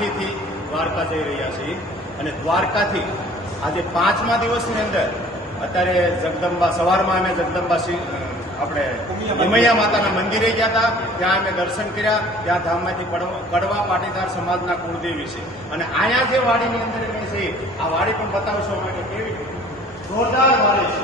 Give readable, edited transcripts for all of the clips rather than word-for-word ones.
કાઠીથી દ્વારકા જઈ રહ્યા છીએ અને દ્વારકાથી આજે 5મા દિવસની અંદર અત્યારે જગદંબા સવારમાં અમે જગદંબા આપણે ઉમૈયા માતાના મંદિરે ગયા હતા, ત્યાં અમે દર્શન કર્યા. ત્યાં ધામમાંથી કડવા પાટીદાર સમાજના કુળદેવી છે અને અહીંયા જે વાડીની અંદર અમે છે આ વાડી પણ બતાવશો અમે કેવી જોરદાર વાડી છે.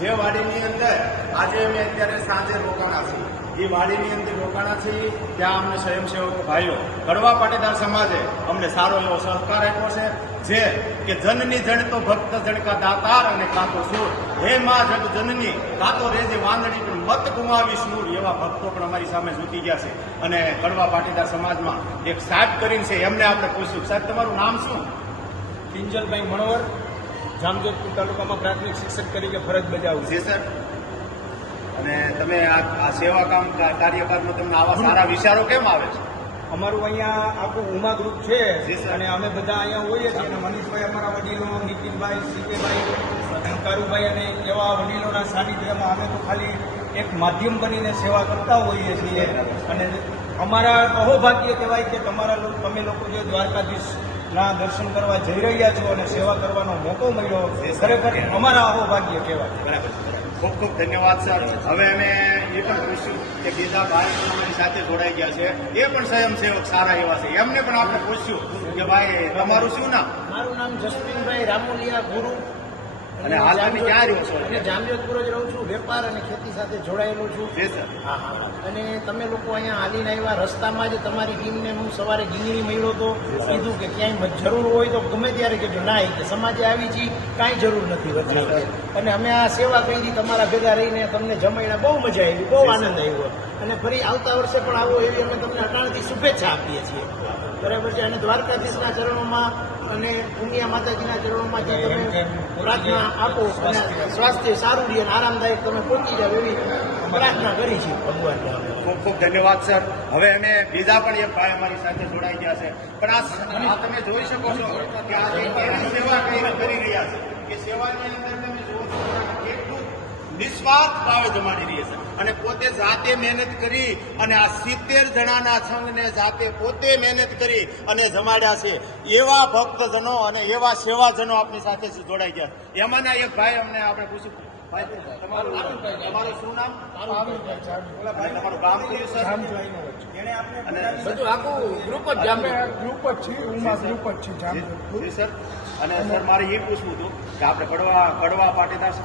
જે વાડીની અંદર આજે અમે અત્યારે સાંજે રોકાણા છીએ, એ વાડીની અંદર રોકાણા છીએ. ત્યાં અમને સ્વયંસેવક ભાઈઓ કડવા પાટીદાર સમાજે અમને સારો એવો સહકાર આપ્યો છે. જે કે જનની જણ તો ભક્ત જણકા દાતાર અને કાતો સૂર, હે માં જગ જનની કાતો રેજે વાંદડી પણ મત ગુમાવી સૂર, એવા ભક્તો પણ અમારી સામે જૂટી ગયા છે. અને કડવા પાટીદાર સમાજમાં એક સાહેબ કરીને છે, એમને આપણે પૂછ્યું, સાહેબ તમારું નામ શું? કિંજલભાઈ મણવર, જામજોધપુર તાલુકામાં પ્રાથમિક શિક્ષક તરીકે ફરજ બજાવું જી સર. અને તમે આ સેવા કામ કાર્યકાળમાં તમને આવા સારા વિચારો કેમ આવે છે? અમારું અહીંયા આખું ઉમા ગ્રુપ છે જી સર. અને અમે બધા અહીંયા હોઈએ છીએ અને મનીષભાઈ અમારા વડીલો, નીતિનભાઈ, સીકેભાઈ, કારુભાઈ અને એવા વડીલોના સાનિધ્યમાં અમે તો ખાલી એક માધ્યમ બનીને સેવા કરતા હોઈએ છીએ. અને અમારા અહોભાગ્ય કહેવાય કે તમે લોકો જે દ્વારકાધીશના દર્શન કરવા જઈ રહ્યા છો અને સેવા કરવાનો મોકો મળ્યો, ખરેખર અમારા અહોભાગ્ય કહેવાય. બરાબર. ખૂબ ખૂબ ધન્યવાદ સર. હવે અમે એ પણ પૂછ્યું કે બીજા ભાઈ અમારી સાથે જોડાઈ ગયા છે, એ પણ સ્વયંસેવક સારા એવા છે, એમને પણ આપણે પૂછ્યું કે ભાઈ તમારું શું નામ? મારું નામ જસમીનભાઈ રામોલિયા ગુરુ અને હાલ તમે ક્યાં રહ્યો છો? અને જામજોધપુર જ રહું છું. વેપાર અને ખેતી સાથે જોડાયેલો છું. જી સર. હા હા. અને તમે લોકો અહીંયા હાલીને આવ્યા, રસ્તામાં જ તમારી ટીમને હું સવારે ગીંગણી મળ્યો હતો, કીધું કે ક્યાંય જરૂર હોય તો ગમે ત્યારે કહેજો. ના, કે સમાજે આવી છીએ, કાંઈ જરૂર નથી વચ્ચે. અને અમે આ સેવા કરી તમારા ભેગા રહીને તમને જમાડ્યા, બહુ મજા આવી, બહુ આનંદ આવ્યો. અને ફરી આવતા વર્ષે પણ આવો એવી અમે તમને અટાણથી શુભેચ્છા આપીએ છીએ. બરાબર છે. અને દ્વારકાધીશના ચરણોમાં અને ઉમિયા માતાજીના ચરણોમાં જે તમે પ્રાર્થના આપો અને સ્વાસ્થ્ય સારું રહે અને આરામદાયક તમે પહોંચી જાવ એવી પ્રાર્થના કરી છે ભગવાનને. ખૂબ ખૂબ ધન્યવાદ સર. હવે અમે બીજા પણ એક ભાઈ અમારી સાથે જોડાઈ ગયા છે, પણ આ તમે જોઈ શકો છો કે આજે કેવી સેવા કરી રહ્યા છે, કે સેવાની અંદર તમે જુઓ છો કેટલું નિસ્વાર્થ ભાવે જમાડી રહી છે અને પોતે જાતે મહેનત કરી અને આ 70 જણાના સંઘને જાતે પોતે મહેનત કરી અને જમાડ્યા છે. એવા ભક્તજનો અને એવા સેવાજનો આપની સાથે જોડાઈ ગયા. એમાંના એક ભાઈ અમને આપણે પૂછ્યું, ભાઈ તમારું શું નામ? તમારું ગામ કયું સર? અને બધું આખું ગ્રુપ જ ગ્રુપ જ છે, ઉમા ગ્રુપ જ છે. જી સર. અને સર મારે એ પૂછવું હતું કે આપણે કડવા પાટીદાર જી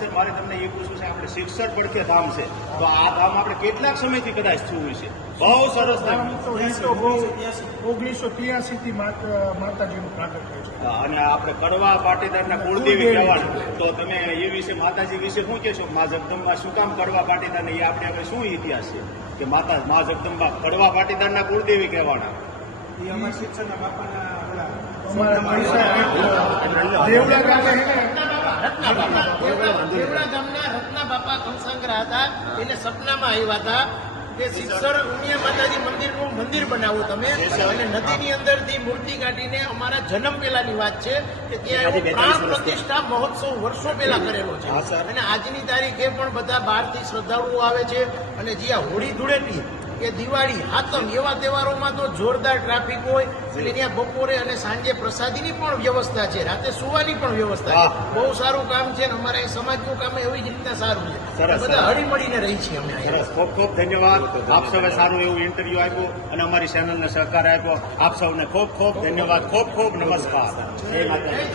સર, મારે તમને એ પૂછવું છે, આપણે 66 પડખે ધામ છે, તો આ ધામ આપણે કેટલાક સમયથી કદાચ થયું છે? બહુ સરસ ધામ. 1983 થી માતાજીનું પ્રાગટ થયું છે. અને આપણે કડવા પાટીદારના કુળદેવી કહેવાનું, તો તમે એ વિશે માતાજી વિશે શું કહેશો? મા જગદંબા શું કામ કડવા પાટીદારને, એ આપણે હવે શું ઇતિહાસ છે કે મા જગદંબા કડવા પાટીદારના કુળદેવી કહેવાના? એ અમારા શિક્ષણના બાપાના દેવડા ગામના રત્ના બાપા કંસાંગરા હતા. એને સપનામાં આવ્યા હતા કે શિક્ષણ ઉમિયા માતાજી મંદિરનું મંદિર બનાવો તમે, અને નદીની અંદરથી મૂર્તિ કાઢીને અમારા જન્મ પહેલાની વાત છે કે ત્યાં પ્રાણ પ્રતિષ્ઠા મહોત્સવ વર્ષો પહેલા કરેલો છે. અને આજની તારીખે પણ બધા બહારથી શ્રદ્ધાળુઓ આવે છે. અને જ્યાં હોળી ધૂળેટી કે દિવાળી, હાતમ એવા તહેવારોમાં તો જોરદાર ટ્રાફિક હોય એટલે ત્યાં બપોરે અને સાંજે પ્રસાદીની પણ વ્યવસ્થા છે, રાતે સુવાની પણ વ્યવસ્થા છે. બહુ સારું કામ છે અને અમારા એ સમાજનું કામ એવી જ રીતના સારું છે. બધા હળીમળીને રહી છીએ અમે. સરસ. ખૂબ ખૂબ ધન્યવાદ. આપ સૌએ સારું એવું ઇન્ટરવ્યુ આપ્યું અને અમારી ચેનલને સહકાર આપ્યો. આપ સૌને ખૂબ ખૂબ ધન્યવાદ. ખૂબ ખૂબ નમસ્કાર. જય માતાજી.